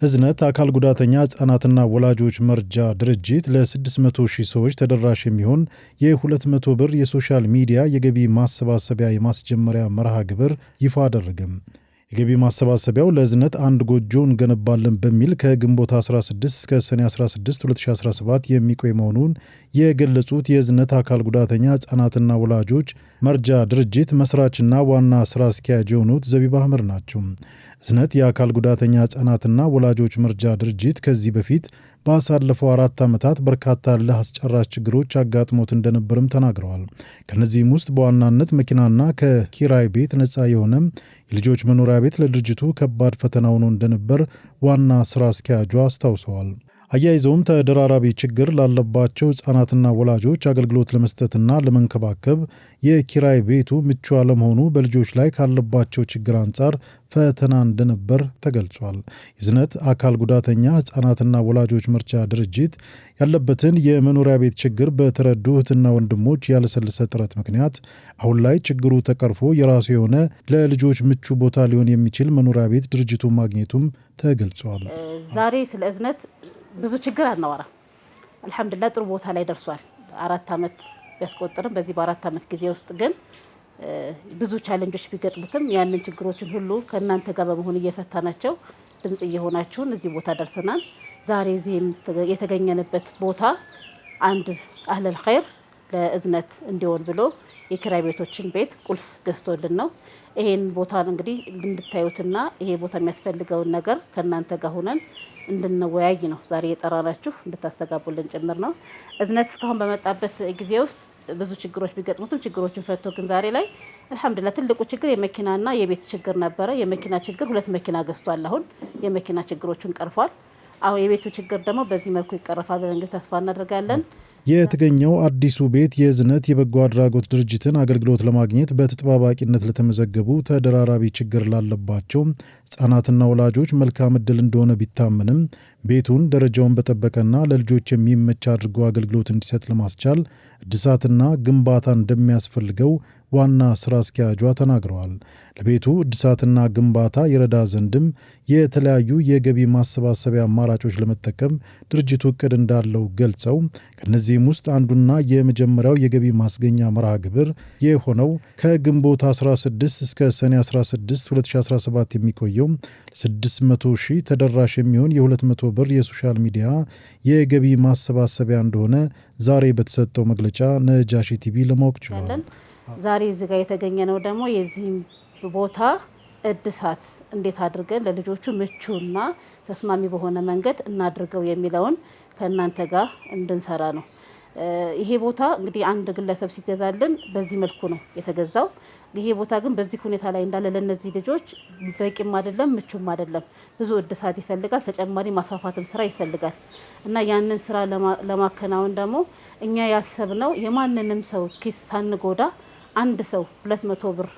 እዝነት አካል ጉዳተኛ ሕፃናትና ወላጆች መርጃ ድርጅት ለ600 ሺህ ሰዎች ተደራሽ የሚሆን የ200 ብር የሶሻል ሚዲያ የገቢ ማሰባሰቢያ የማስጀመሪያ መርሃ ግብር ይፋ አደረገም። የገቢ ማሰባሰቢያው ለእዝነት አንድ ጎጆ እንገነባለን በሚል ከግንቦት 16 እስከ ሰኔ 16 2017 የሚቆይ መሆኑን የገለጹት የእዝነት አካል ጉዳተኛ ሕፃናትና ወላጆች መርጃ ድርጅት መስራችና ዋና ስራ አስኪያጅ የሆኑት ዘቢባ አህመድ ናቸው። እዝነት የአካል ጉዳተኛ ሕፃናትና ወላጆች መርጃ ድርጅት ከዚህ በፊት ባሳለፈው 4 ዓመታት በርካታ እልህ አስጨራሽ ችግሮች አጋጥሞት እንደነበርም ተናግረዋል። ከነዚህም ውስጥ በዋናነት መኪናና ከኪራይ ቤት ነፃ የሆነ የልጆች መኖሪያ ቤት ለድርጅቱ ከባድ ፈተና ሆኖ እንደነበር ዋና ስራ አስኪያጇ አስታውሰዋል። አያይዘውም ተደራራቢ ችግር ላለባቸው ሕፃናትና ወላጆች አገልግሎት ለመስጠትና ለመንከባከብ የኪራይ ቤቱ ምቹ አለመሆኑ በልጆች ላይ ካለባቸው ችግር አንጻር ፈተና እንደነበር ተገልጿል። የዝነት አካል ጉዳተኛ ሕፃናትና ወላጆች መርጃ ድርጅት ያለበትን የመኖሪያ ቤት ችግር በተረዱ እህትና ወንድሞች ያለሰለሰ ጥረት ምክንያት አሁን ላይ ችግሩ ተቀርፎ የራሱ የሆነ ለልጆች ምቹ ቦታ ሊሆን የሚችል መኖሪያ ቤት ድርጅቱ ማግኘቱም ተገልጿል። ዛሬ ስለ እዝነት ብዙ ችግር አናወራም። አልሐምዱሊላህ ጥሩ ቦታ ላይ ደርሷል። 4 ዓመት ቢያስቆጥርም በዚህ በ4 ዓመት ጊዜ ውስጥ ግን ብዙ ቻሌንጆች ቢገጥሙትም ያንን ችግሮችን ሁሉ ከእናንተ ጋር በመሆን እየፈታናቸው ድምጽ እየሆናችሁን እዚህ ቦታ ደርሰናል። ዛሬ እዚህ የተገኘንበት ቦታ አንድ አህለል ኸይር ለእዝነት እንዲሆን ብሎ የኪራይ ቤቶችን ቤት ቁልፍ ገዝቶልን ነው። ይሄን ቦታ እንግዲህ እንድታዩትና ይሄ ቦታ የሚያስፈልገውን ነገር ከእናንተ ጋር ሆነን እንድንወያይ ነው ዛሬ የጠራናችሁ፣ እንድታስተጋቡልን ጭምር ነው። እዝነት እስካሁን በመጣበት ጊዜ ውስጥ ብዙ ችግሮች ቢገጥሙትም ችግሮችን ፈቶ ግን ዛሬ ላይ አልሐምዱሊላህ ትልቁ ችግር የመኪናና የቤት ችግር ነበረ። የመኪና ችግር 2 መኪና ገዝቷል። አሁን የመኪና ችግሮችን ቀርፏል። አሁን የቤቱ ችግር ደግሞ በዚህ መልኩ ይቀረፋል ብለን ተስፋ እናደርጋለን። የተገኘው አዲሱ ቤት የእዝነት የበጎ አድራጎት ድርጅትን አገልግሎት ለማግኘት በተጠባባቂነት ለተመዘገቡ ተደራራቢ ችግር ላለባቸው ሕፃናትና ወላጆች መልካም ዕድል እንደሆነ ቢታመንም ቤቱን ደረጃውን በጠበቀና ለልጆች የሚመች አድርጎ አገልግሎት እንዲሰጥ ለማስቻል እድሳትና ግንባታ እንደሚያስፈልገው ዋና ስራ አስኪያጇ ተናግረዋል። ለቤቱ እድሳትና ግንባታ ይረዳ ዘንድም የተለያዩ የገቢ ማሰባሰቢያ አማራጮች ለመጠቀም ድርጅቱ እቅድ እንዳለው ገልጸው ከነዚህም ውስጥ አንዱና የመጀመሪያው የገቢ ማስገኛ መርሃ ግብር የሆነው ከግንቦት 16 እስከ ሰኔ 16 2017 የሚቆየው 600 ሺህ ተደራሽ የሚሆን የ200 ብር የሶሻል ሚዲያ የገቢ ማሰባሰቢያ እንደሆነ ዛሬ በተሰጠው መግለጫ ነጃሺ ቲቪ ለማወቅ ችሏል። ዛሬ እዚህ ጋር የተገኘ ነው ደግሞ የዚህም ቦታ እድሳት እንዴት አድርገን ለልጆቹ ምቹና ተስማሚ በሆነ መንገድ እናድርገው የሚለውን ከእናንተ ጋር እንድንሰራ ነው። ይሄ ቦታ እንግዲህ አንድ ግለሰብ ሲገዛልን በዚህ መልኩ ነው የተገዛው። ይሄ ቦታ ግን በዚህ ሁኔታ ላይ እንዳለ ለነዚህ ልጆች በቂም አይደለም፣ ምቹም አይደለም። ብዙ እድሳት ይፈልጋል፣ ተጨማሪ ማስፋፋትም ስራ ይፈልጋል እና ያንን ስራ ለማከናወን ደግሞ እኛ ያሰብነው የማንንም ሰው ኪስ ሳንጎዳ አንድ ሰው 200 ብር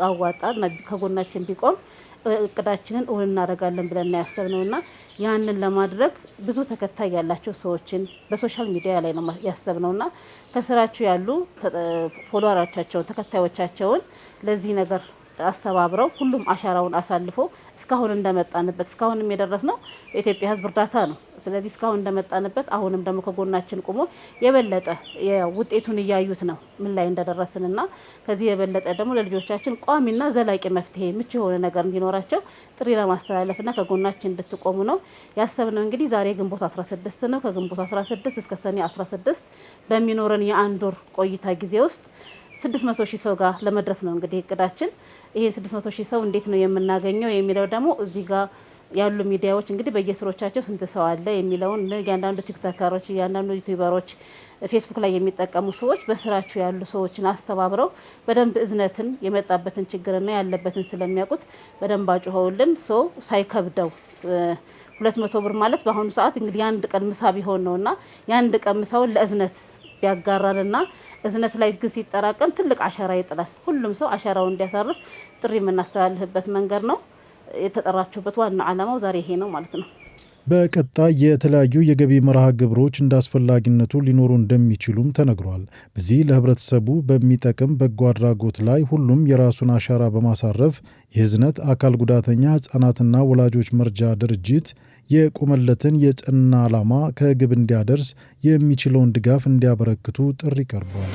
ያዋጣ ከጎናችን ቢቆም እቅዳችንን እውን እናደርጋለን ብለን ያሰብነውና ያንን ለማድረግ ብዙ ተከታይ ያላቸው ሰዎችን በሶሻል ሚዲያ ላይ ነው ያሰብነውና ከስራችሁ ያሉ ፎሎወሮቻቸውን ተከታዮቻቸውን ለዚህ ነገር አስተባብረው ሁሉም አሻራውን አሳልፎ እስካሁን እንደመጣንበት እስካሁንም የደረስነው የኢትዮጵያ ሕዝብ እርዳታ ነው። ስለዚህ እስካሁን እንደመጣንበት አሁንም ደግሞ ከጎናችን ቆሞ የበለጠ ውጤቱን እያዩት ነው ምን ላይ እንደደረስንና ከዚህ የበለጠ ደግሞ ለልጆቻችን ቋሚና ዘላቂ መፍትሄ ምቹ የሆነ ነገር እንዲኖራቸው ጥሪ ለማስተላለፍና ከጎናችን እንድትቆሙ ነው ያሰብነው። እንግዲህ ዛሬ ግንቦት 16 ነው። ከግንቦት 16 እስከ ሰኔ 16 በሚኖረን የአንድ ወር ቆይታ ጊዜ ውስጥ 600 ሺህ ሰው ጋር ለመድረስ ነው እንግዲህ እቅዳችን። ይሄ 600 ሺህ ሰው እንዴት ነው የምናገኘው የሚለው ደግሞ እዚህ ጋር ያሉ ሚዲያዎች እንግዲህ በየስሮቻቸው ስንት ሰው አለ የሚለውን እያንዳንዱ ቲክቶከሮች፣ እያንዳንዱ ዩቲዩበሮች፣ ፌስቡክ ላይ የሚጠቀሙ ሰዎች በስራቸው ያሉ ሰዎችን አስተባብረው በደንብ እዝነትን የመጣበትን ችግርና ያለበትን ስለሚያውቁት በደንብ አጭሆውልን ሰው ሳይከብደው 200 ብር ማለት በአሁኑ ሰዓት እንግዲህ የአንድ ቀን ምሳ ቢሆን ነውና የአንድ ቀን ምሳውን ለእዝነት ቢያጋራንና እዝነት ላይ ግን ሲጠራቀም ትልቅ አሻራ ይጥላል። ሁሉም ሰው አሻራውን እንዲያሳርፍ ጥሪ የምናስተላልፍበት መንገድ ነው። የተጠራችሁበት ዋና ዓላማው ዛሬ ይሄ ነው ማለት ነው። በቀጣይ የተለያዩ የገቢ መርሃ ግብሮች እንዳስፈላጊነቱ ሊኖሩ እንደሚችሉም ተነግሯል። በዚህ ለህብረተሰቡ በሚጠቅም በጎ አድራጎት ላይ ሁሉም የራሱን አሻራ በማሳረፍ የእዝነት አካል ጉዳተኛ ሕፃናትና ወላጆች መርጃ ድርጅት የቆመለትን የጸና ዓላማ ከግብ እንዲያደርስ የሚችለውን ድጋፍ እንዲያበረክቱ ጥሪ ቀርቧል።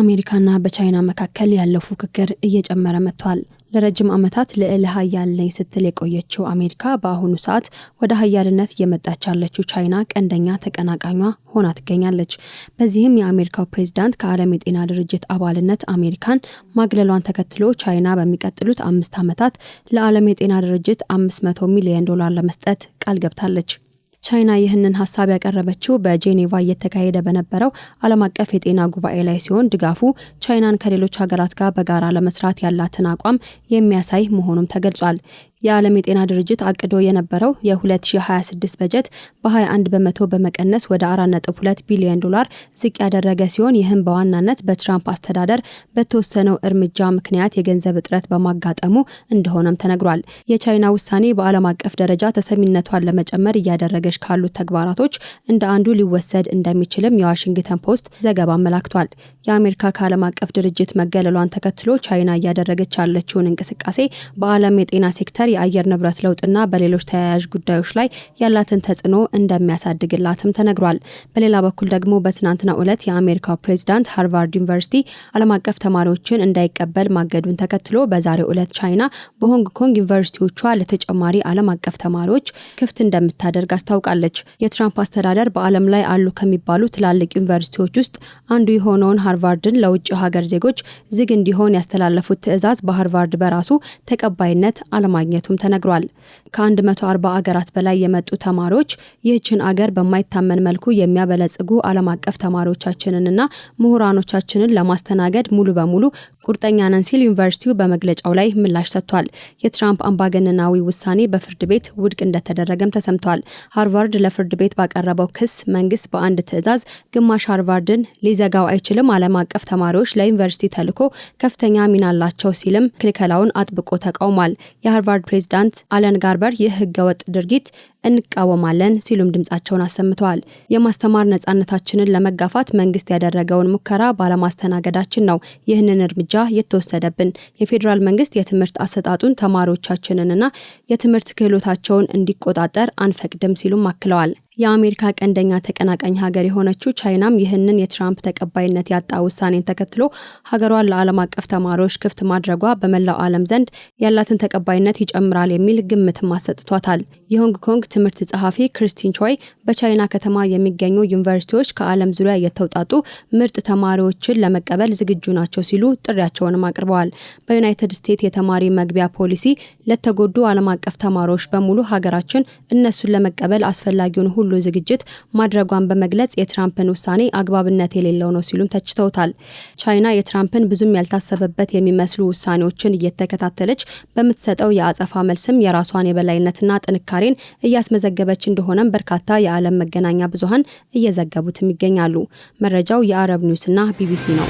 በአሜሪካና በቻይና መካከል ያለው ፉክክር እየጨመረ መጥቷል። ለረጅም ዓመታት ልዕለ ኃያል ነኝ ስትል የቆየችው አሜሪካ በአሁኑ ሰዓት ወደ ኃያልነት እየመጣች ያለችው ቻይና ቀንደኛ ተቀናቃኟ ሆና ትገኛለች። በዚህም የአሜሪካው ፕሬዝዳንት ከዓለም የጤና ድርጅት አባልነት አሜሪካን ማግለሏን ተከትሎ ቻይና በሚቀጥሉት 5 ዓመታት ለዓለም የጤና ድርጅት $500 ሚሊዮን ለመስጠት ቃል ገብታለች። ቻይና ይህንን ሐሳብ ያቀረበችው በጄኔቫ እየተካሄደ በነበረው ዓለም አቀፍ የጤና ጉባኤ ላይ ሲሆን ድጋፉ ቻይናን ከሌሎች ሀገራት ጋር በጋራ ለመስራት ያላትን አቋም የሚያሳይ መሆኑም ተገልጿል። የዓለም የጤና ድርጅት አቅዶ የነበረው የ2026 በጀት በ21 በመቶ በመቀነስ ወደ $4.2 ቢሊዮን ዝቅ ያደረገ ሲሆን ይህም በዋናነት በትራምፕ አስተዳደር በተወሰነው እርምጃ ምክንያት የገንዘብ እጥረት በማጋጠሙ እንደሆነም ተነግሯል። የቻይና ውሳኔ በዓለም አቀፍ ደረጃ ተሰሚነቷን ለመጨመር እያደረገች ካሉት ተግባራቶች እንደ አንዱ ሊወሰድ እንደሚችልም የዋሽንግተን ፖስት ዘገባ አመላክቷል። የአሜሪካ ከዓለም አቀፍ ድርጅት መገለሏን ተከትሎ ቻይና እያደረገች ያለችውን እንቅስቃሴ በዓለም የጤና ሴክተር የአየር ንብረት ለውጥና በሌሎች ተያያዥ ጉዳዮች ላይ ያላትን ተጽዕኖ እንደሚያሳድግላትም ተነግሯል። በሌላ በኩል ደግሞ በትናንትናው ዕለት የአሜሪካው ፕሬዝዳንት ሃርቫርድ ዩኒቨርሲቲ ዓለም አቀፍ ተማሪዎችን እንዳይቀበል ማገዱን ተከትሎ በዛሬው ዕለት ቻይና በሆንግ ኮንግ ዩኒቨርሲቲዎቿ ለተጨማሪ ዓለም አቀፍ ተማሪዎች ክፍት እንደምታደርግ አስታውቃለች። የትራምፕ አስተዳደር በዓለም ላይ አሉ ከሚባሉ ትላልቅ ዩኒቨርሲቲዎች ውስጥ አንዱ የሆነውን ሃርቫርድን ለውጭ ሀገር ዜጎች ዝግ እንዲሆን ያስተላለፉት ትዕዛዝ በሃርቫርድ በራሱ ተቀባይነት አለማግኘቱም ተነግሯል። ከ140 አገራት በላይ የመጡ ተማሪዎች ይህችን አገር በማይታመን መልኩ የሚያበለጽጉ ዓለም አቀፍ ተማሪዎቻችንንና ምሁራኖቻችንን ለማስተናገድ ሙሉ በሙሉ ቁርጠኛ ነን ሲል ዩኒቨርሲቲው በመግለጫው ላይ ምላሽ ሰጥቷል። የትራምፕ አምባገነናዊ ውሳኔ በፍርድ ቤት ውድቅ እንደተደረገም ተሰምቷል። ሃርቫርድ ለፍርድ ቤት ባቀረበው ክስ መንግስት በአንድ ትዕዛዝ ግማሽ ሃርቫርድን ሊዘጋው አይችልም፣ ዓለም አቀፍ ተማሪዎች ለዩኒቨርሲቲ ተልዕኮ ከፍተኛ ሚና አላቸው ሲልም ክልከላውን አጥብቆ ተቃውሟል። የሃርቫርድ ፕሬዝዳንት አለን ጋርበር ይህ ህገወጥ ድርጊት እንቃወማለን ሲሉም ድምጻቸውን አሰምተዋል። የማስተማር ነጻነታችንን ለመጋፋት መንግስት ያደረገውን ሙከራ ባለማስተናገዳችን ነው ይህንን እርምጃ የተወሰደብን። የፌዴራል መንግስት የትምህርት አሰጣጡን ተማሪዎቻችንንና የትምህርት ክህሎታቸውን እንዲቆጣጠር አንፈቅድም ሲሉም አክለዋል። የአሜሪካ ቀንደኛ ተቀናቃኝ ሀገር የሆነችው ቻይናም ይህንን የትራምፕ ተቀባይነት ያጣ ውሳኔን ተከትሎ ሀገሯን ለዓለም አቀፍ ተማሪዎች ክፍት ማድረጓ በመላው ዓለም ዘንድ ያላትን ተቀባይነት ይጨምራል የሚል ግምትም አሰጥቷታል። የሆንግ ኮንግ ትምህርት ጸሐፊ ክሪስቲን ቾይ በቻይና ከተማ የሚገኙ ዩኒቨርሲቲዎች ከዓለም ዙሪያ የተውጣጡ ምርጥ ተማሪዎችን ለመቀበል ዝግጁ ናቸው ሲሉ ጥሪያቸውንም አቅርበዋል። በዩናይትድ ስቴትስ የተማሪ መግቢያ ፖሊሲ ለተጎዱ ዓለም አቀፍ ተማሪዎች በሙሉ ሀገራችን እነሱን ለመቀበል አስፈላጊውን ሁሉ ዝግጅት ማድረጓን በመግለጽ የትራምፕን ውሳኔ አግባብነት የሌለው ነው ሲሉም ተችተውታል። ቻይና የትራምፕን ብዙም ያልታሰበበት የሚመስሉ ውሳኔዎችን እየተከታተለች በምትሰጠው የአጸፋ መልስም የራሷን የበላይነትና ጥንካሬን እያስመዘገበች እንደሆነም በርካታ የዓለም መገናኛ ብዙሃን እየዘገቡትም ይገኛሉ። መረጃው የአረብ ኒውስና ቢቢሲ ነው።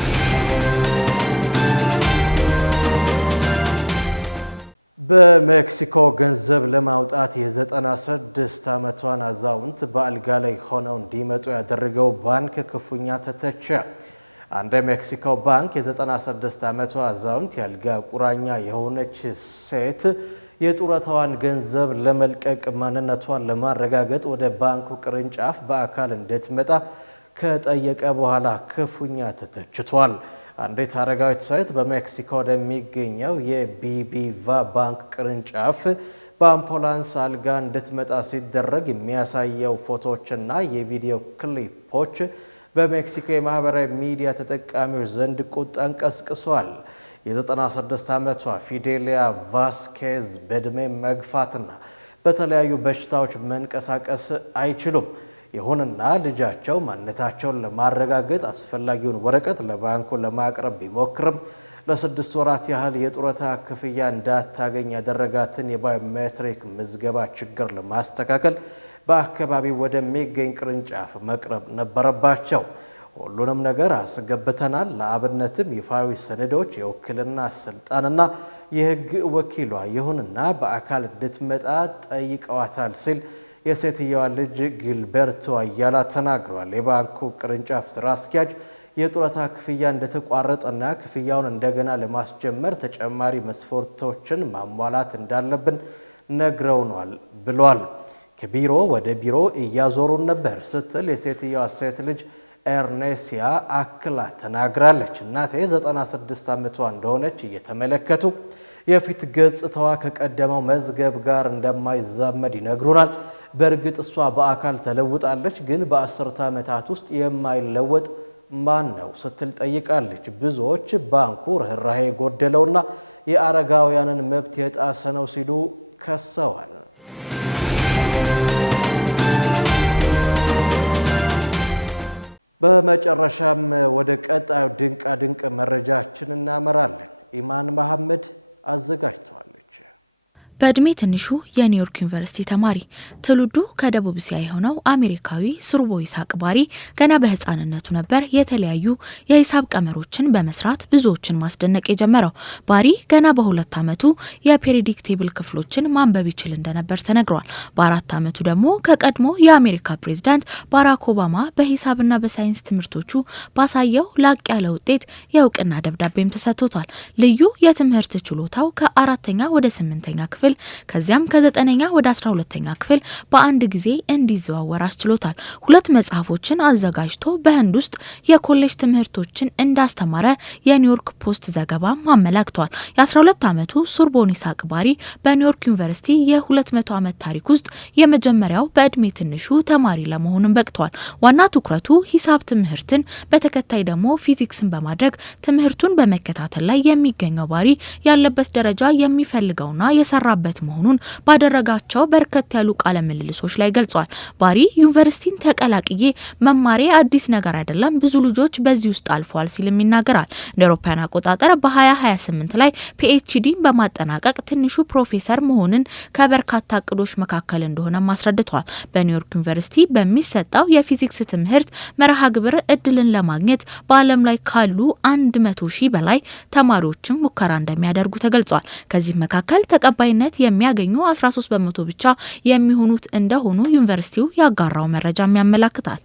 በእድሜ ትንሹ የኒውዮርክ ዩኒቨርሲቲ ተማሪ ትውልዱ ከደቡብ እስያ የሆነው አሜሪካዊ ሱርቦ ይስሐቅ ባሪ ገና በህፃንነቱ ነበር የተለያዩ የሂሳብ ቀመሮችን በመስራት ብዙዎችን ማስደነቅ የጀመረው። ባሪ ገና በ2 ዓመቱ የፔሪዮዲክ ቴብል ክፍሎችን ማንበብ ይችል እንደነበር ተነግሯል። በ4 ዓመቱ ደግሞ ከቀድሞ የአሜሪካ ፕሬዝዳንት ባራክ ኦባማ በሂሳብና በሳይንስ ትምህርቶቹ ባሳየው ላቅ ያለ ውጤት የእውቅና ደብዳቤም ተሰጥቶታል። ልዩ የትምህርት ችሎታው ከ4ኛ ወደ 8ኛ ክፍል ከዚያም ከ9ኛ ወደ 12ኛ ክፍል በአንድ ጊዜ እንዲዘዋወር አስችሎታል። 2 መጽሐፎችን አዘጋጅቶ በህንድ ውስጥ የኮሌጅ ትምህርቶችን እንዳስተማረ የኒውዮርክ ፖስት ዘገባ አመላክቷል። የ12 ዓመቱ ሱርቦ ይስሐቅ ባሪ በኒውዮርክ ዩኒቨርሲቲ የ200 ዓመት ታሪክ ውስጥ የመጀመሪያው በእድሜ ትንሹ ተማሪ ለመሆንም በቅቷል። ዋና ትኩረቱ ሂሳብ ትምህርትን በተከታይ ደግሞ ፊዚክስን በማድረግ ትምህርቱን በመከታተል ላይ የሚገኘው ባሪ ያለበት ደረጃ የሚፈልገውና የሰራ በት መሆኑን ባደረጋቸው በርከት ያሉ ቃለ ምልልሶች ላይ ገልጿል። ባሪ ዩኒቨርሲቲን ተቀላቅዬ መማሬ አዲስ ነገር አይደለም፣ ብዙ ልጆች በዚህ ውስጥ አልፈዋል ሲልም ይናገራል። እንደ አውሮፓውያን አቆጣጠር በ2028 ላይ ፒኤችዲን በማጠናቀቅ ትንሹ ፕሮፌሰር መሆንን ከበርካታ እቅዶች መካከል እንደሆነ አስረድቷል። በኒውዮርክ ዩኒቨርሲቲ በሚሰጠው የፊዚክስ ትምህርት መርሃ ግብር እድልን ለማግኘት በዓለም ላይ ካሉ 100,000 በላይ ተማሪዎችም ሙከራ እንደሚያደርጉ ተገልጿል። ከዚህ መካከል ተቀባይነት የሚያገኙ 13% ብቻ የሚሆኑት እንደሆኑ ዩኒቨርሲቲው ያጋራው መረጃም ያመለክታል።